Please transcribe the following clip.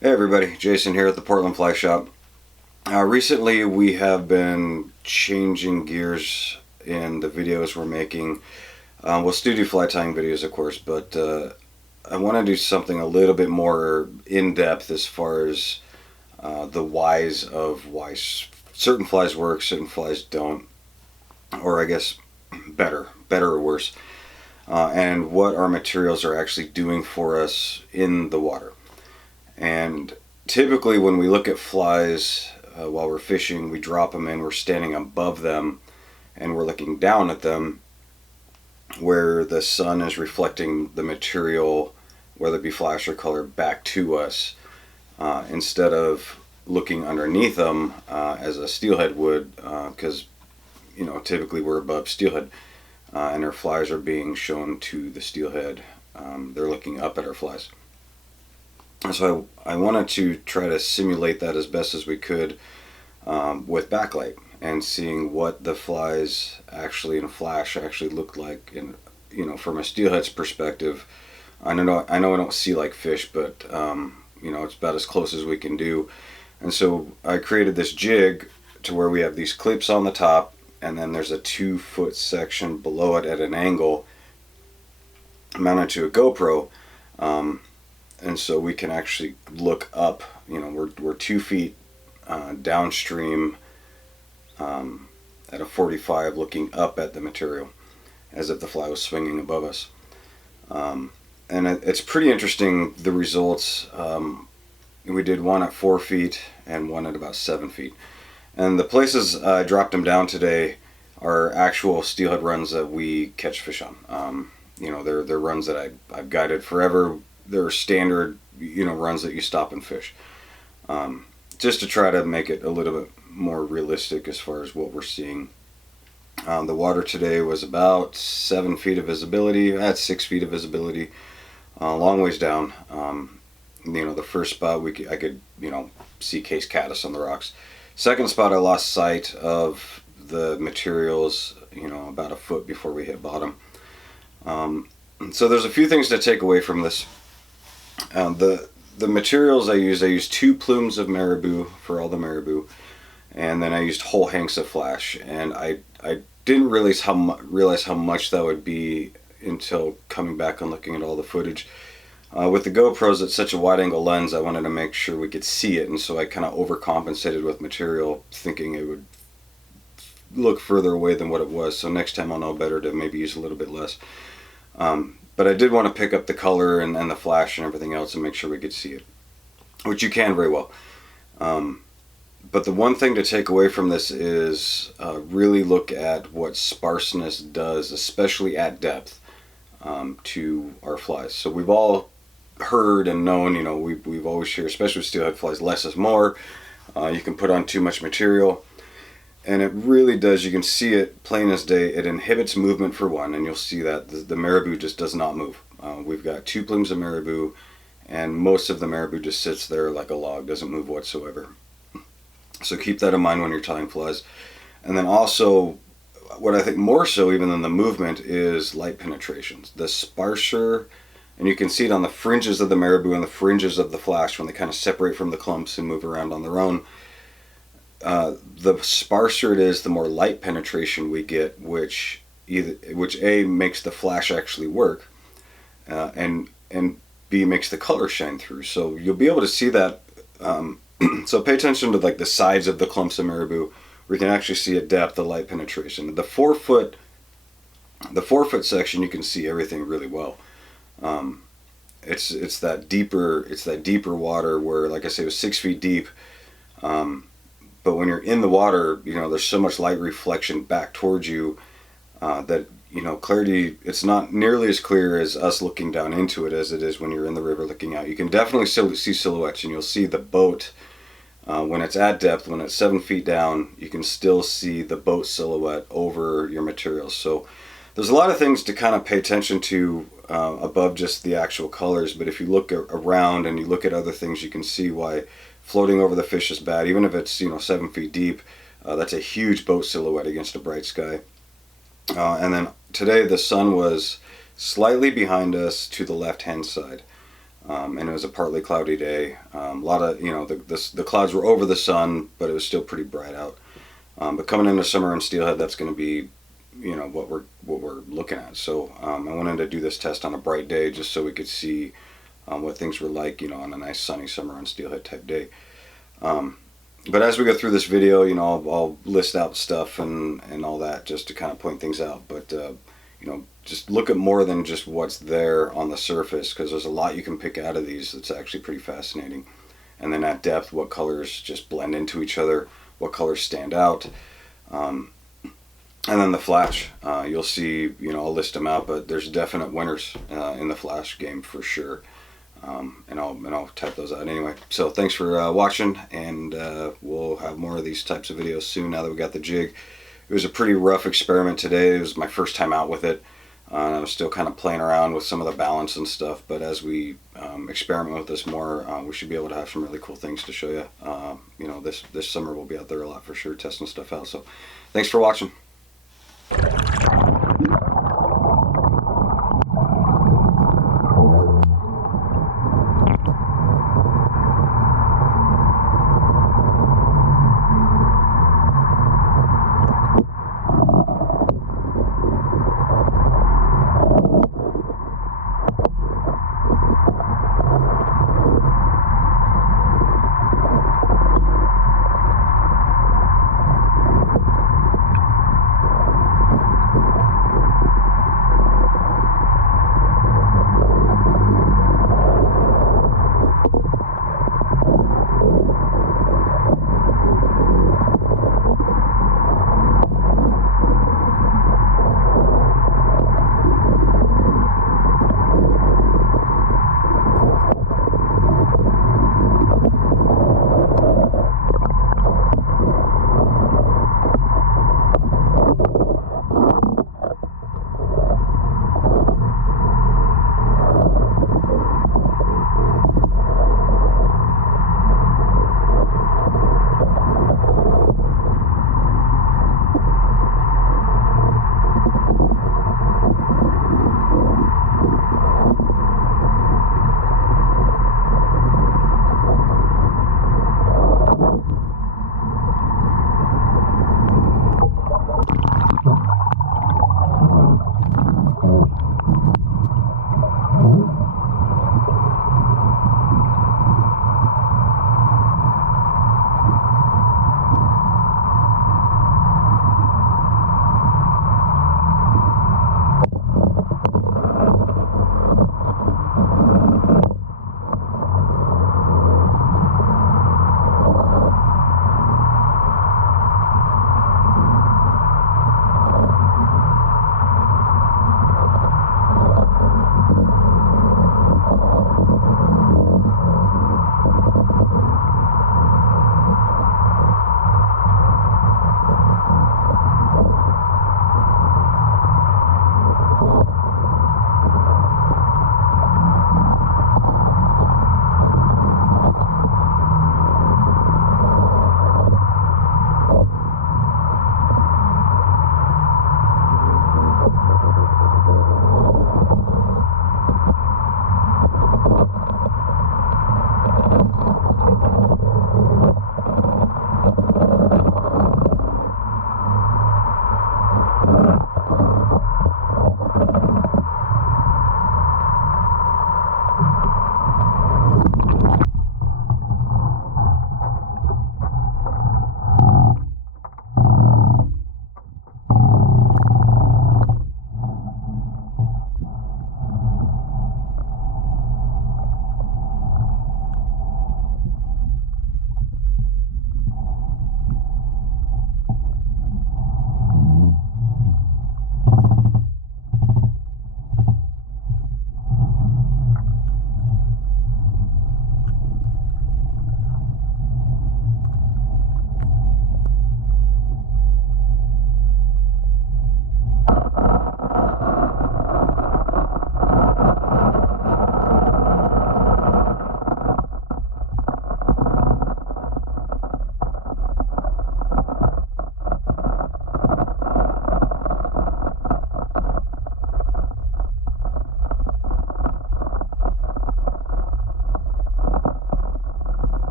Hey everybody, Jason here at the Portland Fly Shop. Recently we have been changing gears in the videos we're making. We'll still do fly tying videos of course, but I want to do something a little bit more in-depth as far as the whys of why certain flies work, certain flies don't, or I guess better or worse, and what our materials are actually doing for us in the water. And typically, when we look at flies while we're fishing, we drop them in, we're standing above them, and we're looking down at them where the sun is reflecting the material, whether it be flash or color, back to us instead of looking underneath them as a steelhead would, because typically we're above steelhead and our flies are being shown to the steelhead. They're looking up at our flies. So I wanted to try to simulate that as best as we could with backlight and seeing what the flies actually in flash actually looked like in, from a steelhead's perspective. I know I don't see like fish, but it's about as close as we can do. And so I created this jig to where we have these clips on the top, and then there's a 2-foot section below it at an angle mounted to a GoPro. And so we can actually look up. We're 2 feet downstream at a 45, looking up at the material as if the fly was swinging above us. And it's pretty interesting, the results. We did one at 4 feet and one at about 7 feet. And the places I dropped them down today are actual steelhead runs that we catch fish on. They're runs that I've guided forever. They're standard, runs that you stop and fish. Just to try to make it a little bit more realistic as far as what we're seeing. The water today was about 7 feet of visibility. I had 6 feet of visibility, a long ways down. The first spot I could see case caddis on the rocks. Second spot I lost sight of the materials, about a foot before we hit bottom. So there's a few things to take away from this. The materials I used 2 plumes of marabou for all the marabou, and then I used whole hanks of flash. And I didn't realize how much that would be until coming back and looking at all the footage. With the GoPros, it's such a wide-angle lens, I wanted to make sure we could see it, and so I kind of overcompensated with material, thinking it would look further away than what it was. So next time I'll know better to maybe use a little bit less. But I did want to pick up the color and the flash and everything else and make sure we could see it, which you can very well. But the one thing to take away from this is really look at what sparseness does, especially at depth, to our flies. So we've all heard and known, we've always heard, especially with steelhead flies, less is more. You can put on too much material. And it really does, you can see it plain as day. It inhibits movement for one, and you'll see that the marabou just does not move. We've got 2 plumes of marabou, and most of the marabou just sits there like a log, doesn't move whatsoever. So keep that in mind when you're tying flies. And then also, what I think more so even than the movement is light penetrations. The sparser, and you can see it on the fringes of the marabou and the fringes of the flash when they kind of separate from the clumps and move around on their own. The sparser it is, the more light penetration we get, which A, makes the flash actually work, and B, makes the color shine through. So you'll be able to see that. So pay attention to like the sides of the clumps of marabou, where you can actually see at depth the light penetration. The 4-foot section, you can see everything really well. It's that deeper water where, like I say, it was 6 feet deep. But when you're in the water, there's so much light reflection back towards you that, clarity, it's not nearly as clear as us looking down into it as it is when you're in the river looking out. You can definitely still see silhouettes, and you'll see the boat when it's at depth, when it's 7 feet down, you can still see the boat silhouette over your materials. So there's a lot of things to kind of pay attention to above just the actual colors, but if you look around and you look at other things, you can see why floating over the fish is bad. Even if it's 7 feet deep, that's a huge boat silhouette against a bright sky. And then today the sun was slightly behind us to the left hand side. and it was a partly cloudy day. A lot of, you know, the clouds were over the sun, but it was still pretty bright out. But coming into summer in Steelhead, that's going to be, you know, what we're looking at. So I wanted to do this test on a bright day just so we could see what things were like, you know, on a nice sunny summer on Steelhead type day. But as we go through this video, you know, I'll list out stuff and all that just to kind of point things out. But you know, just look at more than just what's there on the surface, because there's a lot you can pick out of these that's actually pretty fascinating. And then at depth, what colors just blend into each other, what colors stand out. And then the flash, you'll see, you know, I'll list them out, but there's definite winners in the flash game for sure. And I'll type those out anyway. So thanks for watching, and we'll have more of these types of videos soon now that we got the jig. It was a pretty rough experiment today. It was my first time out with it. I was still kind of playing around with some of the balance and stuff, but as we experiment with this more, we should be able to have some really cool things to show you. You know, this summer we'll be out there a lot for sure, testing stuff out. So thanks for watching.